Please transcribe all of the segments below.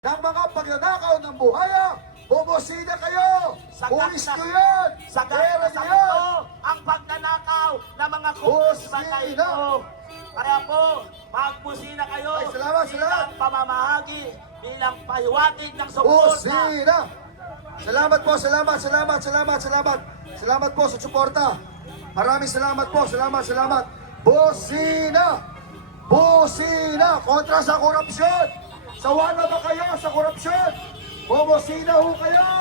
ng mga pagnanakaw ng buhaya, bumosina kayo! Na- nyo yan! Sagat Pera na nyo sagot yan! po ang pagnanakaw ng mga Busina! kumpatay ko. Kaya po, magbusina kayo Ay, salamat, bilang salamat. pamamahagi, bilang pahiwatig ng suporta. Busina! Salamat po, salamat, salamat, salamat, salamat. Salamat po sa suporta. Maraming salamat po, salamat, salamat. Busina! Busina! Kontra sa korupsyon! Sawa na ba kayo sa korupsyon? Bumusina ho kayo!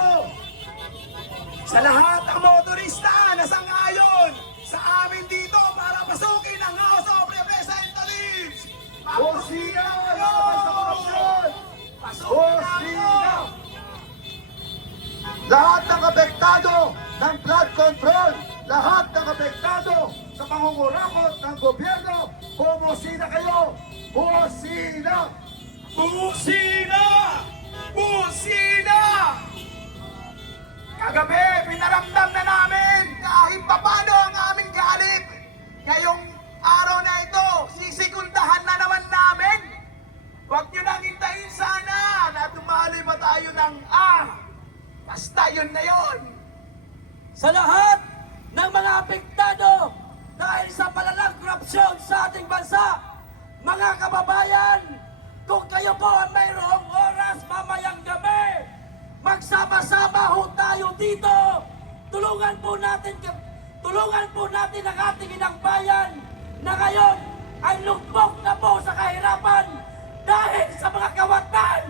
Sa lahat ng motorista na sangayon sa amin dito para pasukin ang House of Representatives. Busina! Laban sa korupsyon! Namin! Lahat ng apektado ng flood control, lahat ng apektado sa pangungurakot ng gobyerno, bumusina kayo! Busina! Busina! Busina! Kagabi, pinaramdam na namin kahit papano ang aming galit. Ngayong araw na ito, sisikundahan na naman namin. Huwag nyo nang hintayin sana na tumali pa tayo ng ah. Basta yun na yun. sa lahat ng mga apektado dahil sa palalang korupsyon sa ating bansa. Mga kababayan, kung kayo po ay mayroong oras mamayang gabi, magsama-sama ho tayo dito. Tulungan po natin, tulungan po natin ang ating inang bayan na ngayon ay lugmok na po sa kahirapan dahil sa mga kawatan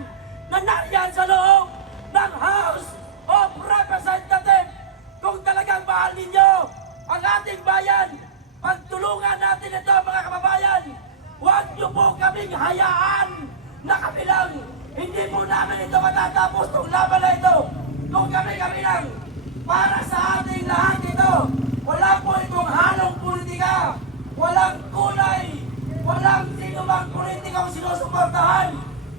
na nariyan sa loob ng House of Representatives. Kung talagang mahal ninyo ang ating bayan, pagtulungan natin ito mga kababayan, huwag niyo po kaming hayaan na kami lang. Hindi po namin ito matatapos itong laban na ito. Kung kami kami lang, para sa ating lahat ito, wala po itong halong politika, walang kulay, walang sino bang politikang sinusuportahan,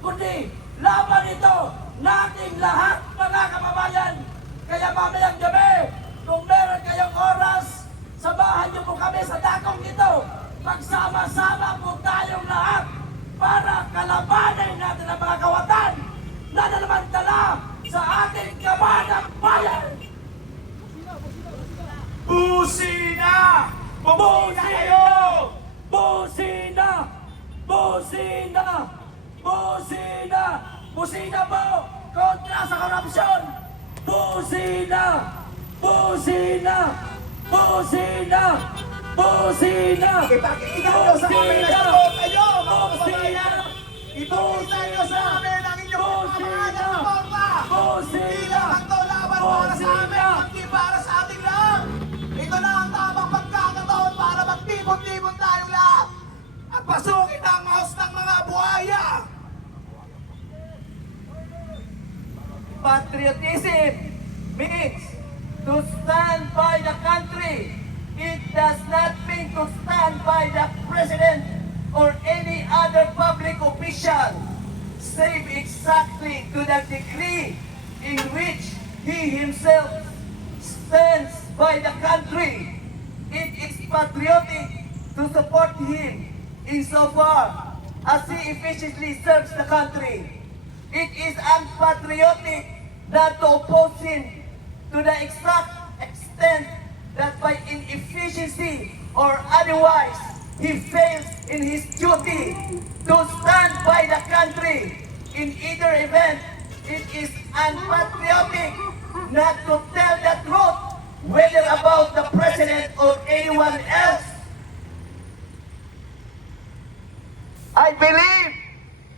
kundi laban ito nating lahat mga kababayan. Kaya mamayang gabi, kung meron kayong oras, samahan niyo po kami sa dakong ito. Magsama-sama po tayong lahat para kalabanin natin ang mga kawatan na nalamantala sa ating kamanang bayan. Busina! Bubusina kayo! Busina! Busina! Busina! Busina po! Kontra sa korupsyon! Busina! Busina! Busina! Busina! Ipakita nyo sa amin na Patriotism means to stand by the country. It does not mean to stand by the president or any other public official, save exactly to the degree in which he himself stands by the country. It is patriotic to support him insofar as he efficiently serves the country. It is unpatriotic not to oppose him to the exact extent that by inefficiency or otherwise he fails in his duty to stand by the country. In either event, it is unpatriotic not to tell the truth whether about the president or anyone else. I believe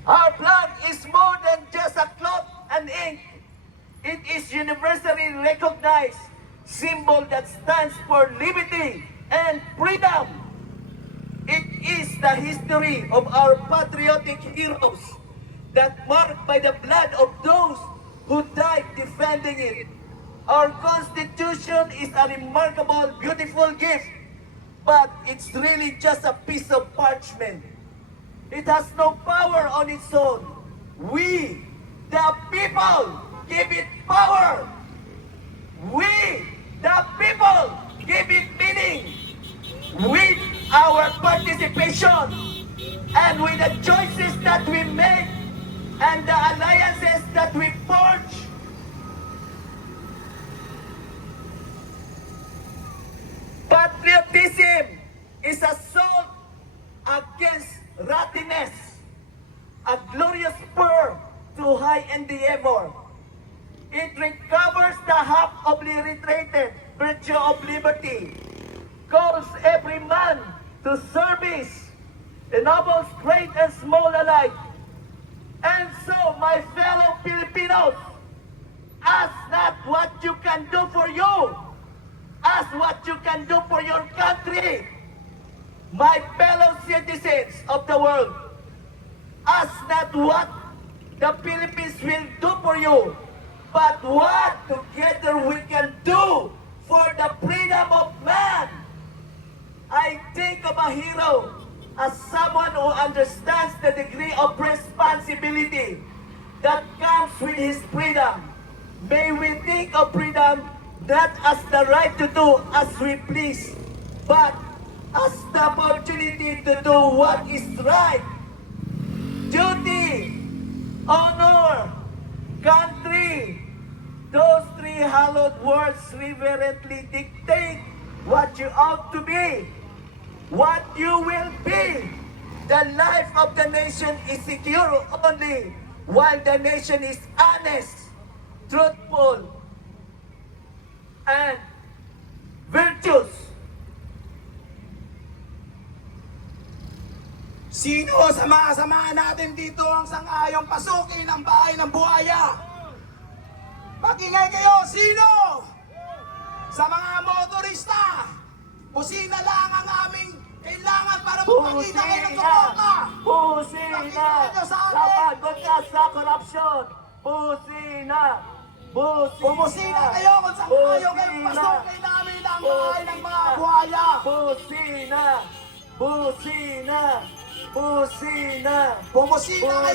our flag is more than just a cloth and ink. It is universally recognized symbol that stands for liberty and freedom. It is the history of our patriotic heroes that marked by the blood of those who died defending it. Our Constitution is a remarkable, beautiful gift, but it's really just a piece of parchment. It has no power on its own. We, the people, give it power. We, the people, give it meaning. With our participation and with the choices that we make and the alliances that we forge Patriotism is assault against rottenness, a glorious spur to high endeavor. It recovers the half obliterated virtue of liberty, calls every man to service, ennobles great and small alike. And so, my fellow Filipinos, ask not what you can do for you, ask what you can do for your country. My fellow citizens of the world, ask not what the Philippines will do for you, but what together we can do for the freedom of man. I think of a hero as someone who understands the degree of responsibility that comes with his freedom. May we think of freedom not as the right to do as we please, but as the opportunity to do what is right. Duty, honor, country, those three hallowed words reverently dictate what you ought to be, what you will be. The life of the nation is secure only while the nation is honest, truthful, and virtuous. Sino sa mga samahan natin dito ang sang-ayong pasukin ang bahay ng buhaya? Magingay kayo, sino? Sa mga motorista, busina lang ang aming kailangan para magpakita kayo ng suporta. Pusina! Labagon ka sa korupsyon! Pusina! Pusina! Bumusina kayo kung saan kayo kayo pasukin namin ang bahay ng mga buhaya. Pusina! Pusina! Pusina! Bumusina kayo